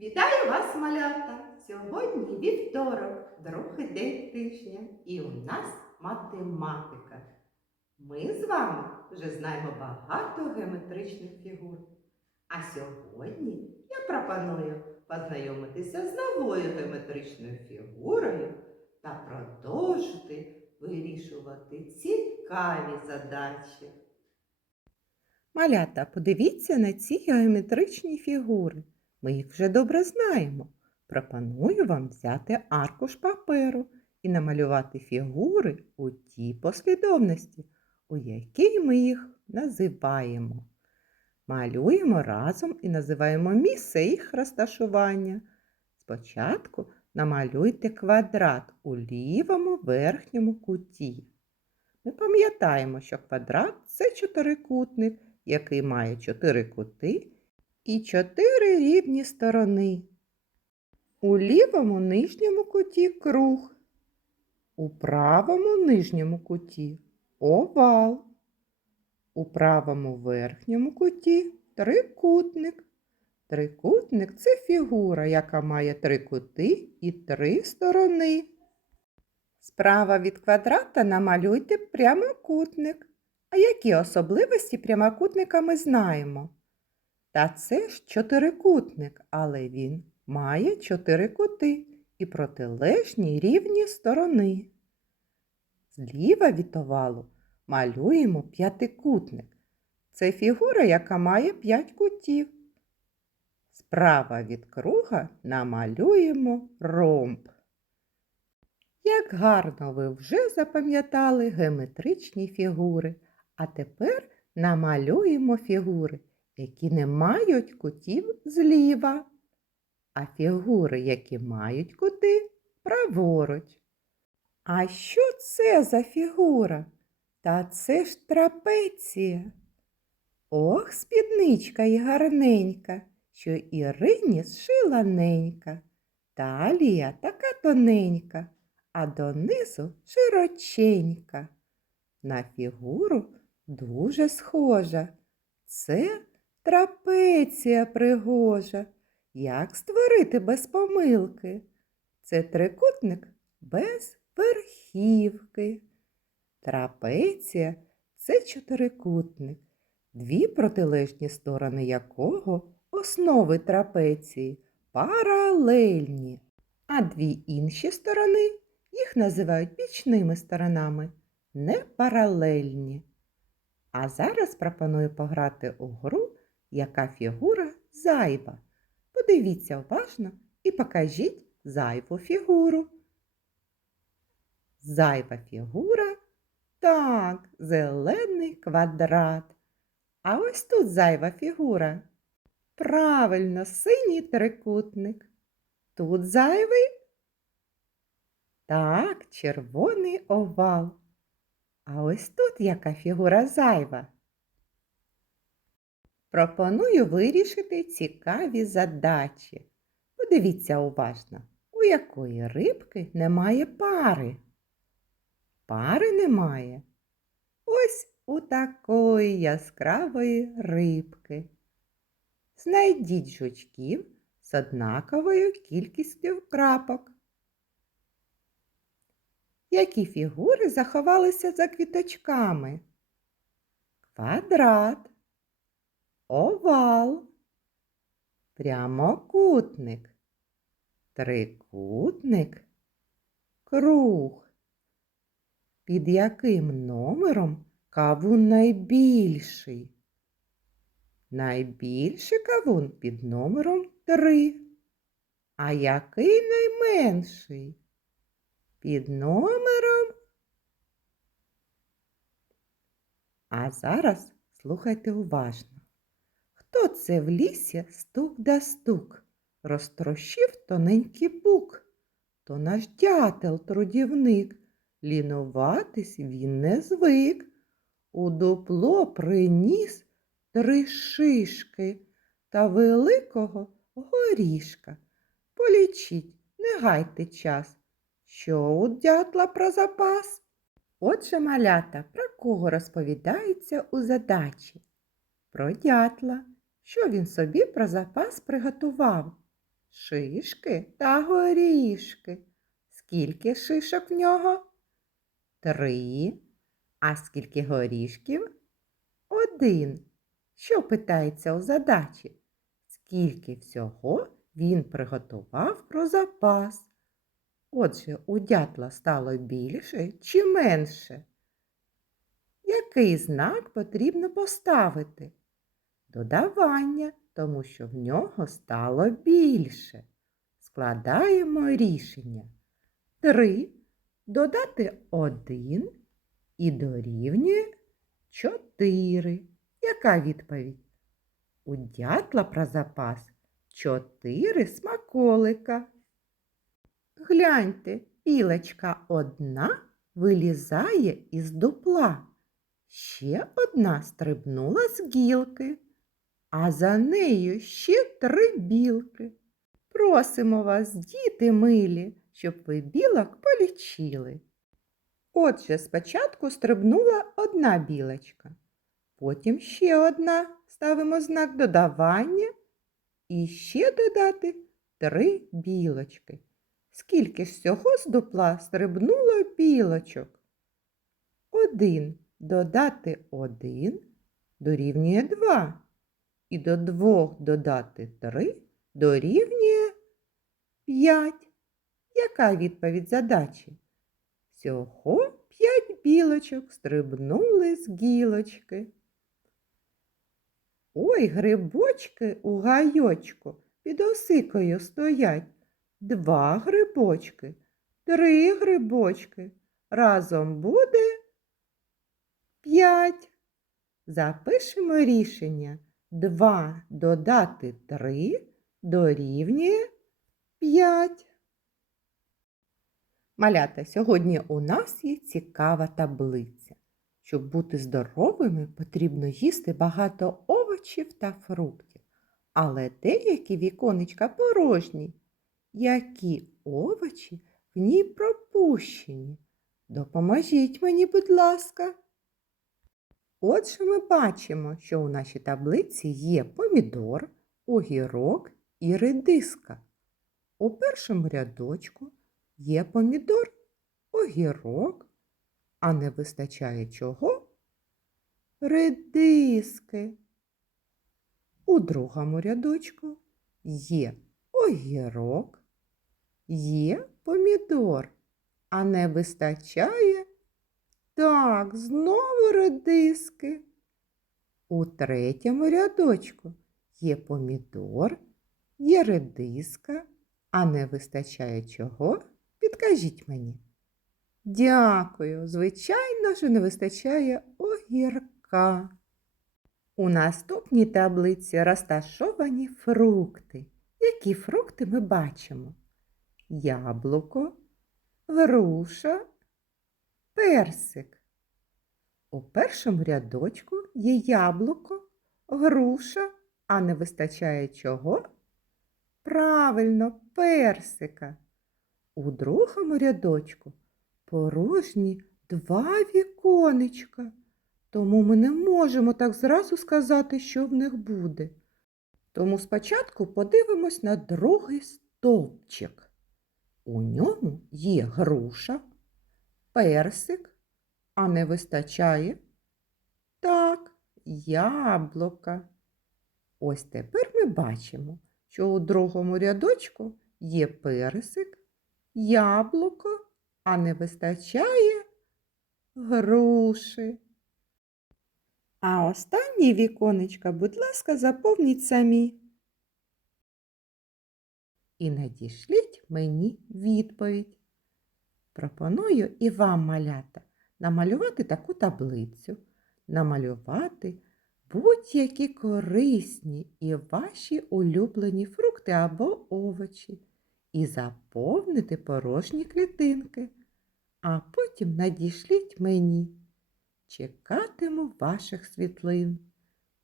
Вітаю вас, малята! Сьогодні вівторок, другий день тижня, і у нас математика. Ми з вами вже знаємо багато геометричних фігур. А сьогодні я пропоную познайомитися з новою геометричною фігурою та продовжити вирішувати цікаві задачі. Малята, подивіться на ці геометричні фігури. Ми їх вже добре знаємо. Пропоную вам взяти аркуш паперу і намалювати фігури у тій послідовності, у якій ми їх називаємо. Малюємо разом і називаємо місце їх розташування. Спочатку намалюйте квадрат у лівому верхньому куті. Ми пам'ятаємо, що квадрат це чотирикутник, який має чотири кути і чотири рівні сторони. У лівому нижньому куті круг, у правому нижньому куті овал, у правому верхньому куті трикутник. Трикутник це фігура, яка має три кути і три сторони. Справа від квадрата намалюйте прямокутник. А які особливості прямокутника ми знаємо? Та це ж чотирикутник, але він має чотири кути і протилежні рівні сторони. Зліва від овалу малюємо п'ятикутник. Це фігура, яка має п'ять кутів. Справа від круга намалюємо ромб. Як гарно ви вже запам'ятали геометричні фігури, а тепер намалюємо фігури, які не мають кутів зліва, а фігури, які мають кути праворуч. А що це за фігура? Та це ж трапеція. Ох, спідничка і гарненька, що Ірині зшила ненька. Талія така тоненька, а донизу широченька. На фігуру дуже схожа. Це трапеція пригожа. Як створити без помилки? Це трикутник без верхівки. Трапеція це чотирикутник, дві протилежні сторони якого основи трапеції паралельні, а дві інші сторони їх називають бічними сторонами непаралельні. А зараз пропоную пограти у гру, яка фігура зайва. Подивіться уважно і покажіть зайву фігуру. Зайва фігура так, зелений квадрат. А ось тут зайва фігура. Правильно, синій трикутник. Тут зайвий. Так, червоний овал. А ось тут яка фігура зайва. Пропоную вирішити цікаві задачі. Подивіться уважно, у якої рибки немає пари. Пари немає. Ось у такої яскравої рибки. Знайдіть жучків з однаковою кількістю крапок. Які фігури заховалися за квіточками? Квадрат, овал, прямокутник, трикутник, круг. Під яким номером кавун найбільший? Найбільший кавун під номером 3. А який найменший? Під номером. А зараз слухайте уважно. Хто це в лісі стук да стук? Розтрощив тоненький бук. То наш дятел трудівник. Лінуватись він не звик. У дупло приніс три шишки та великого горішка. Полічіть, не гайте час. Що у дятла про запас? Отже, малята, про кого розповідається у задачі? Про дятла. Що він собі про запас приготував? шишки та горішки. Скільки шишок в нього? Три. А скільки горішків? Один. Що питається у задачі? Скільки всього він приготував про запас? Отже, у дятла стало більше чи менше? Який знак потрібно поставити? Додавання, тому що в нього стало більше. Складаємо рішення. 3 додати 1 і дорівнює 4. Яка відповідь? У дятла про запас 4 смаколика. Гляньте, білочка одна вилізає із дупла. Ще одна стрибнула з гілки, а за нею ще три білки. Просимо вас, діти милі, щоб ви білок полічили. Отже, спочатку стрибнула одна білочка, потім ще одна ставимо знак додавання і ще додати три білочки. Скільки ж всього з дупла стрибнуло білочок? Один додати один дорівнює два. І до двох додати три дорівнює п'ять. Яка відповідь задачі? Всього п'ять білочок стрибнули з гілочки. Ой, грибочки у гайочку під осикою стоять. Два грибочки, три грибочки. Разом буде п'ять. Запишемо рішення. Два додати три дорівнює п'ять. Малята, сьогодні у нас є цікава таблиця. Щоб бути здоровими, потрібно їсти багато овочів та фруктів. Але деякі віконечка порожні. Які овочі в ній пропущені? Допоможіть мені, будь ласка. Отже, ми бачимо, що у нашій таблиці є помідор, огірок і редиска. У першому рядочку є помідор, огірок, а не вистачає чого? Редиски. У другому рядочку є огірок, є помідор, а не вистачає так, знову редиски. У третьому рядочку є помідор, є редиска, а не вистачає чого? Підкажіть мені. Дякую. Звичайно ж, не вистачає огірка. У наступній таблиці розташовані фрукти. Які фрукти ми бачимо? Яблуко, груша, персик. У першому рядочку є яблуко, груша, а не вистачає чого? Правильно, персика. У другому рядочку порожні два віконечка, тому ми не можемо так зразу сказати, що в них буде. Тому спочатку подивимось на другий стовпчик. У ньому є груша, персик, а не вистачає? Так, яблука. Ось тепер ми бачимо, що у другому рядочку є персик, яблуко, а не вистачає груші. А останні віконечка, будь ласка, заповніть самі. І надішліть мені відповідь. Пропоную і вам, малята, намалювати таку таблицю, намалювати будь-які корисні і ваші улюблені фрукти або овочі і заповнити порожні клітинки, а потім надішліть мені. Чекатиму ваших світлин.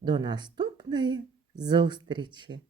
До наступної зустрічі!